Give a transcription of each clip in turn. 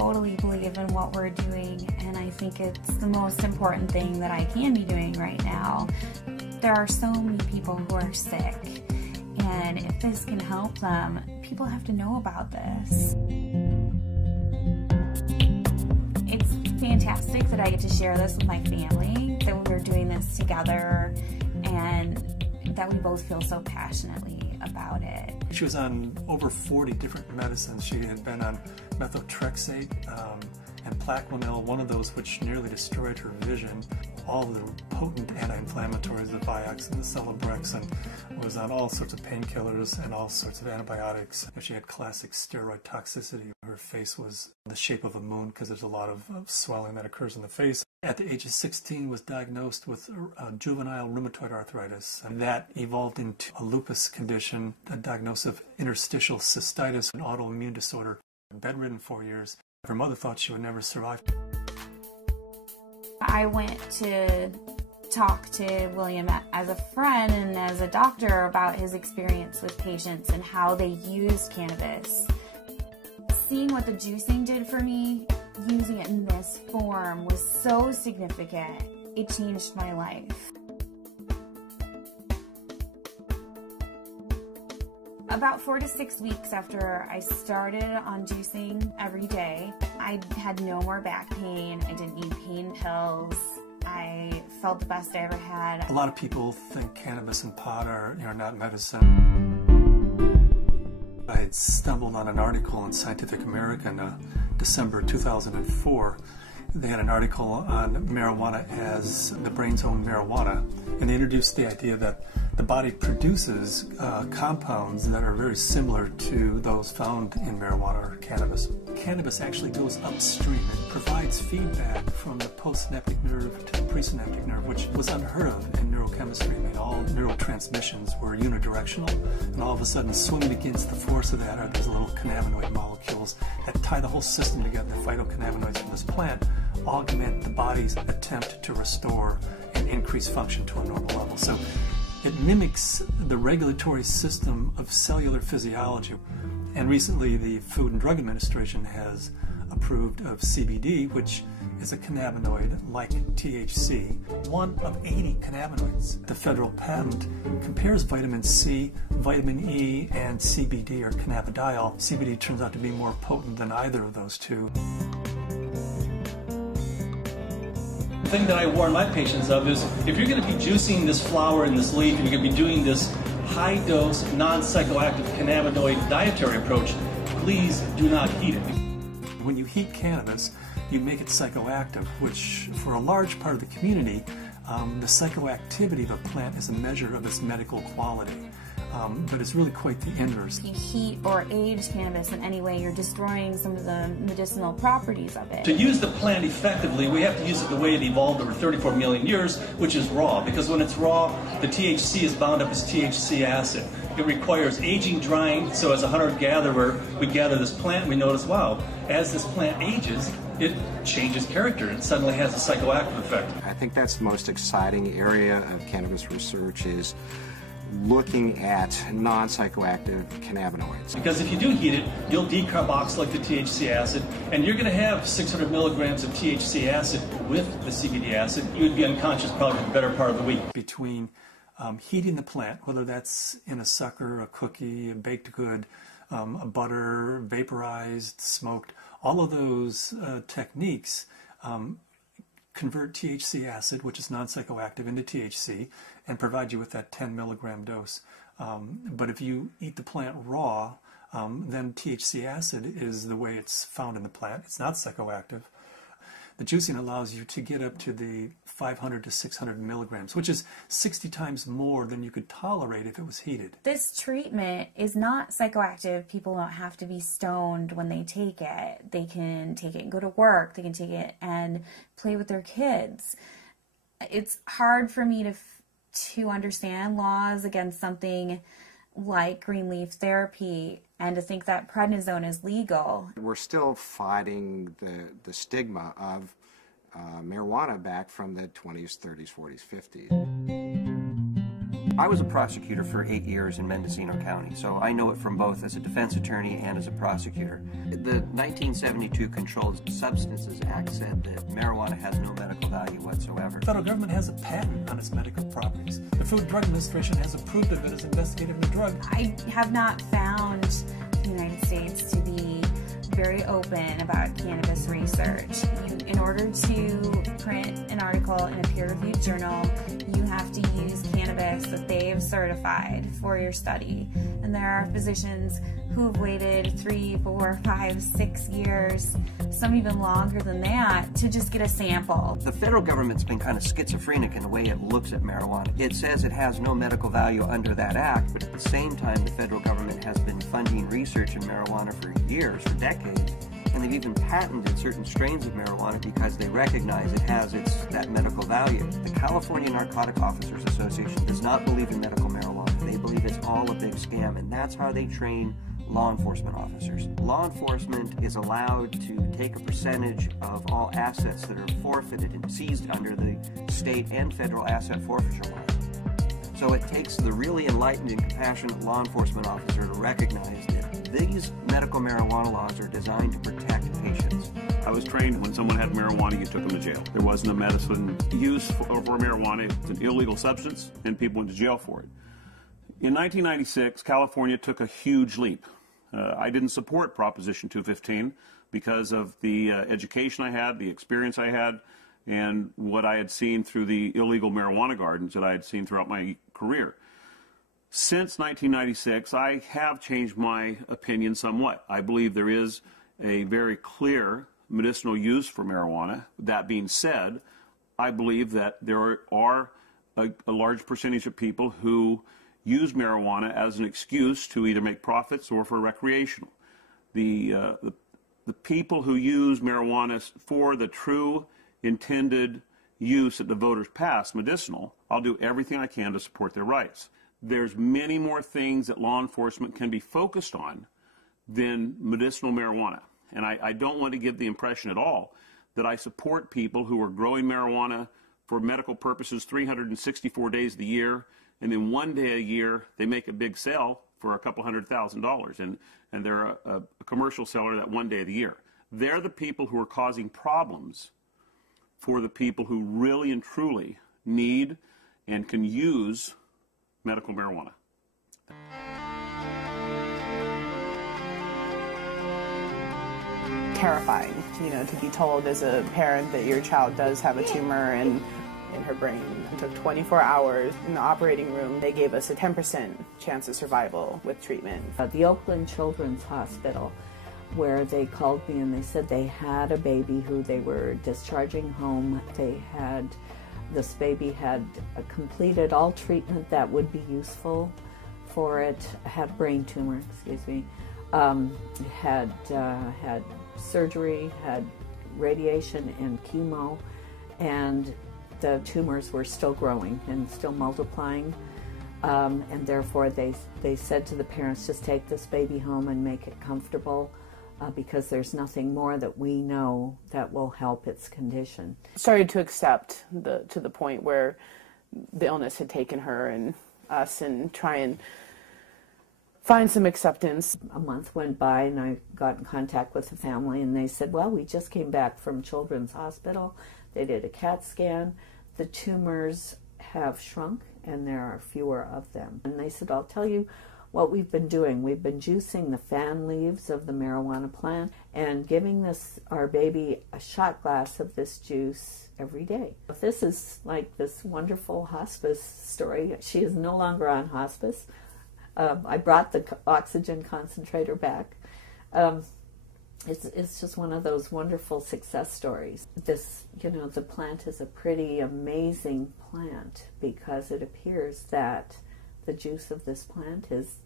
totally believe in what we're doing, and I think it's the most important thing that I can be doing right now. There are so many people who are sick, and if this can help them, people have to know about this. It's fantastic that I get to share this with my family, that we're doing this together, and that we both feel so passionately about it. She was on over 40 different medicines. She had been on methotrexate and Plaquenil, one of those which nearly destroyed her vision. All the potent anti-inflammatories, the Vioxx and the Celebrex, and was on all sorts of painkillers and all sorts of antibiotics. She had classic steroid toxicity. Her face was the shape of a moon because there's a lot of swelling that occurs in the face. At the age of 16 was diagnosed with juvenile rheumatoid arthritis, and that evolved into a lupus condition, a diagnosis of interstitial cystitis, an autoimmune disorder. Bedridden 4 years. Her mother thought she would never survive. I went to talk to William as a friend and as a doctor about his experience with patients and how they used cannabis. Seeing what the juicing did for me, using it in this form, was so significant. It changed my life. About 4 to 6 weeks after I started on juicing every day, I had no more back pain. I didn't need pain pills. I felt the best I ever had. A lot of people think cannabis and pot are not medicine. I had stumbled on an article in Scientific American, December 2004. They had an article on marijuana as the brain's own marijuana, and they introduced the idea that the body produces compounds that are very similar to those found in marijuana or cannabis. Cannabis actually goes upstream. It provides feedback from the postsynaptic nerve to the presynaptic nerve, which was unheard of in neurochemistry. I mean, all neurotransmissions were unidirectional, and all of a sudden, swimming against the force of that are these little cannabinoid molecules that tie the whole system together. The phytocannabinoids from this plant augment the body's attempt to restore and increase function to a normal level. So it mimics the regulatory system of cellular physiology. And recently the Food and Drug Administration has approved of CBD, which is a cannabinoid like THC, one of 80 cannabinoids. The federal patent compares vitamin C, vitamin E, and CBD or cannabidiol. CBD turns out to be more potent than either of those two. The thing that I warn my patients of is if you're going to be juicing this flower and this leaf and you're going to be doing this high-dose, non-psychoactive cannabinoid dietary approach, please do not heat it. When you heat cannabis, you make it psychoactive, which for a large part of the community, the psychoactivity of a plant is a measure of its medical quality. But it's really quite the inverse. If you heat or age cannabis in any way, you're destroying some of the medicinal properties of it. To use the plant effectively, we have to use it the way it evolved over 34 million years, which is raw. Because when it's raw, the THC is bound up as THC acid. It requires aging, drying, so as a hunter-gatherer, we gather this plant and we notice, wow, as this plant ages, it changes character and suddenly has a psychoactive effect. I think that's the most exciting area of cannabis research is looking at non-psychoactive cannabinoids. Because if you do heat it, you'll decarboxylate the THC acid, and you're going to have 600 milligrams of THC acid with the CBD acid. You would be unconscious probably for the better part of the week. Between heating the plant, whether that's in a sucker, a cookie, a baked good, a butter, vaporized, smoked, all of those techniques convert THC acid, which is non-psychoactive, into THC and provide you with that 10 milligram dose. But if you eat the plant raw, then THC acid is the way it's found in the plant. It's not psychoactive. The juicing allows you to get up to the 500 to 600 milligrams, which is 60 times more than you could tolerate if it was heated. This treatment is not psychoactive. People don't have to be stoned when they take it. They can take it and go to work. They can take it and play with their kids. It's hard for me to understand laws against something like green leaf therapy and to think that prednisone is legal. We're still fighting the stigma of marijuana back from the 20s, 30s, 40s, 50s. I was a prosecutor for 8 years in Mendocino County, so I know it from both as a defense attorney and as a prosecutor. The 1972 Controlled Substances Act said that marijuana has no medical value whatsoever. The federal government has a patent on its medical properties. The Food and Drug Administration has approved of it as investigative new drug. I have not found the United States to be very open about cannabis research. In order to print an article in a peer-reviewed journal, you have to use cannabis that they have certified for your study. And there are physicians who have waited 3, 4, 5, 6 years, some even longer than that, to just get a sample. The federal government's been kind of schizophrenic in the way it looks at marijuana. It says it has no medical value under that act, but at the same time, the federal government has been funding research in marijuana for years, for decades. And they've even patented certain strains of marijuana because they recognize it has that medical value. The California Narcotic Officers Association does not believe in medical marijuana. They believe it's all a big scam, and that's how they train law enforcement officers. Law enforcement is allowed to take a percentage of all assets that are forfeited and seized under the state and federal asset forfeiture law. So it takes the really enlightened and compassionate law enforcement officer to recognize that these medical marijuana laws are designed to protect patients. I was trained when someone had marijuana, you took them to jail. There wasn't a medicine use for marijuana. It's an illegal substance, and people went to jail for it. In 1996, California took a huge leap. I didn't support Proposition 215 because of the education I had, the experience I had, and what I had seen through the illegal marijuana gardens that I had seen throughout my career. Since 1996, I have changed my opinion somewhat. I believe there is a very clear medicinal use for marijuana. That being said, I believe that there are a large percentage of people who use marijuana as an excuse to either make profits or for recreational. The people who use marijuana for the true intended use that the voters passed, medicinal, I'll do everything I can to support their rights. There's many more things that law enforcement can be focused on than medicinal marijuana. And I don't want to give the impression at all that I support people who are growing marijuana for medical purposes 364 days of the year, and then one day a year they make a big sale for a couple $100,000, and they're a commercial seller that one day of the year. They're the people who are causing problems for the people who really and truly need and can use medical marijuana. Terrifying, to be told as a parent that your child does have a tumor in her brain. It took 24 hours in the operating room. They gave us a 10% chance of survival with treatment. The Oakland Children's Hospital, where they called me and they said they had a baby who they were discharging home. This baby had completed all treatment that would be useful for it, had brain tumor, had surgery, had radiation and chemo, and the tumors were still growing and still multiplying, and therefore they said to the parents, just take this baby home and make it comfortable, because there's nothing more that we know that will help its condition. Started to accept to the point where the illness had taken her and us, and try and find some acceptance. A month went by and I got in contact with the family, and they said, well, we just came back from Children's Hospital. They did a CAT scan. The tumors have shrunk and there are fewer of them. And they said, I'll tell you what we've been doing. We've been juicing the fan leaves of the marijuana plant and giving our baby a shot glass of this juice every day. This is like this wonderful hospice story. She is no longer on hospice. I brought the oxygen concentrator back. It's just one of those wonderful success stories. The plant is a pretty amazing plant because it appears that the juice of this plant is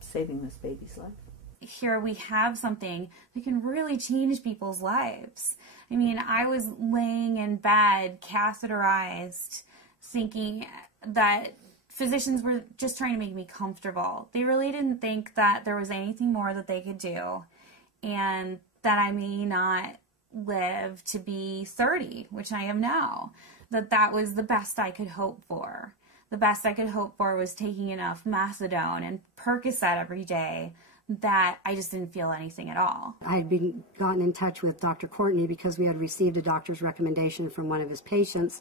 saving this baby's life. Here we have something that can really change people's lives. I mean, I was laying in bed, catheterized, thinking that physicians were just trying to make me comfortable. They really didn't think that there was anything more that they could do, and that I may not live to be 30, which I am now. That was the best I could hope for. the best I could hope for was taking enough methadone and Percocet every day that I just didn't feel anything at all. I had gotten in touch with Dr. Courtney because we had received a doctor's recommendation from one of his patients,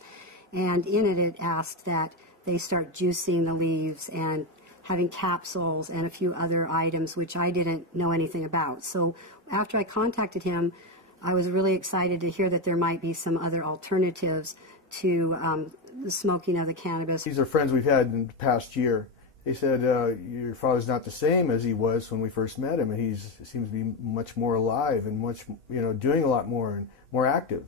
and in it asked that they start juicing the leaves and having capsules and a few other items which I didn't know anything about. So after I contacted him, I was really excited to hear that there might be some other alternatives to the smoking of the cannabis. These are friends we've had in the past year. They said, your father's not the same as he was when we first met him, and he seems to be much more alive and much, doing a lot more and more active.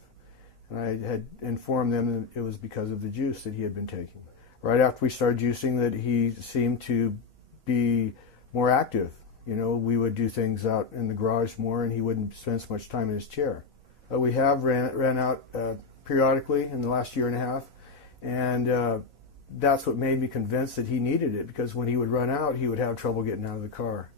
And I had informed them that it was because of the juice that he had been taking. Right after we started juicing, that he seemed to be more active. We would do things out in the garage more, and he wouldn't spend so much time in his chair. We have ran out periodically in the last year and a half, and that's what made me convinced that he needed it, because when he would run out, he would have trouble getting out of the car.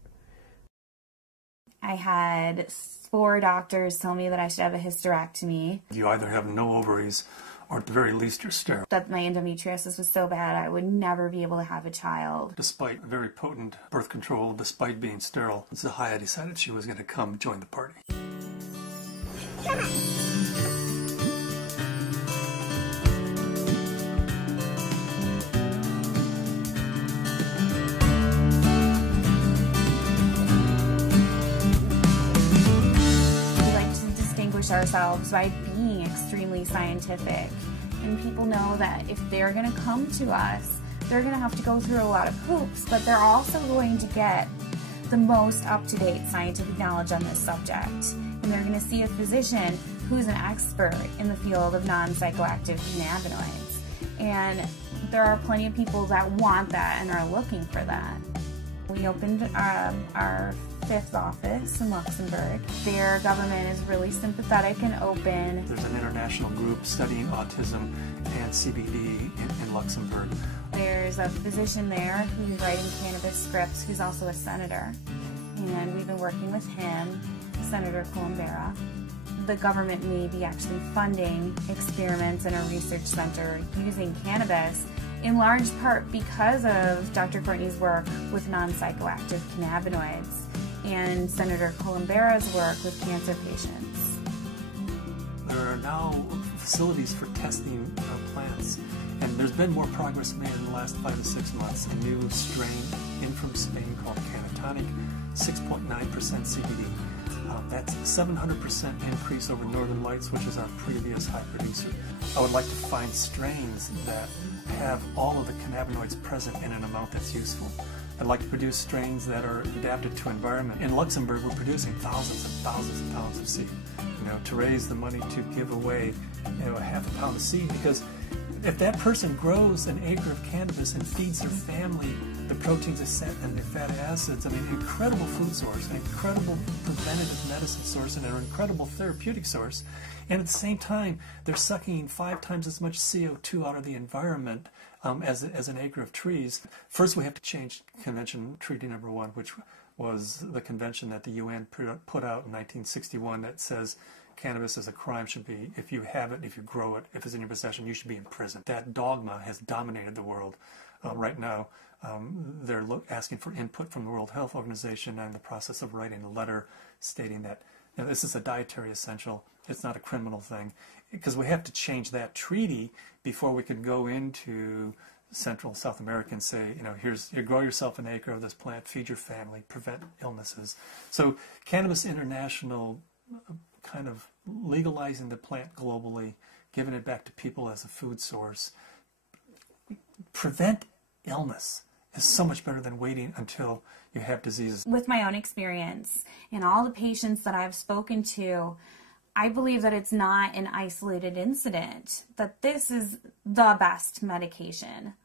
I had 4 doctors tell me that I should have a hysterectomy. You either have no ovaries, or at the very least you're sterile. That my endometriosis was so bad I would never be able to have a child. Despite very potent birth control, despite being sterile, Zahaya decided she was going to come join the party. Come on. Ourselves by being extremely scientific, and people know that if they're going to come to us, they're going to have to go through a lot of hoops, but they're also going to get the most up-to-date scientific knowledge on this subject, and they're going to see a physician who's an expert in the field of non-psychoactive cannabinoids, and there are plenty of people that want that and are looking for that. We opened our 5th office in Luxembourg. Their government is really sympathetic and open. There's an international group studying autism and CBD in Luxembourg. There's a physician there who's writing cannabis scripts who's also a senator, and we've been working with him, Senator Columbera. The government may be actually funding experiments in a research center using cannabis, in large part because of Dr. Courtney's work with non-psychoactive cannabinoids and Senator Columbera's work with cancer patients. There are now facilities for testing plants, and there's been more progress made in the last 5 to 6 months. A new strain in from Spain called Cannatonic, 6.9% CBD. That's a 700% increase over Northern Lights, which is our previous high producer. I would like to find strains that have all of the cannabinoids present in an amount that's useful. I'd like to produce strains that are adapted to environment. In Luxembourg, we're producing thousands and thousands of pounds of seed, to raise the money to give away, a half a pound of seed, because if that person grows an acre of cannabis and feeds their family the proteins and their fatty acids, an incredible food source, an incredible preventative medicine source, and an incredible therapeutic source, and at the same time, they're sucking 5 times as much CO2 out of the environment as an acre of trees. First, we have to change Convention Treaty Number 1, which was the convention that the UN put out in 1961 that says cannabis is a crime, should be, if you have it, if you grow it, if it's in your possession, you should be in prison. That dogma has dominated the world right now. They're asking for input from the World Health Organization. I'm in the process of writing a letter stating that this is a dietary essential. It's not a criminal thing, because we have to change that treaty before we can go into Central South America and say, you grow yourself an acre of this plant, feed your family, prevent illnesses. So Cannabis International kind of legalizing the plant globally, giving it back to people as a food source, prevent illness is so much better than waiting until you have diseases. With my own experience and all the patients that I've spoken to, I believe that it's not an isolated incident, that this is the best medication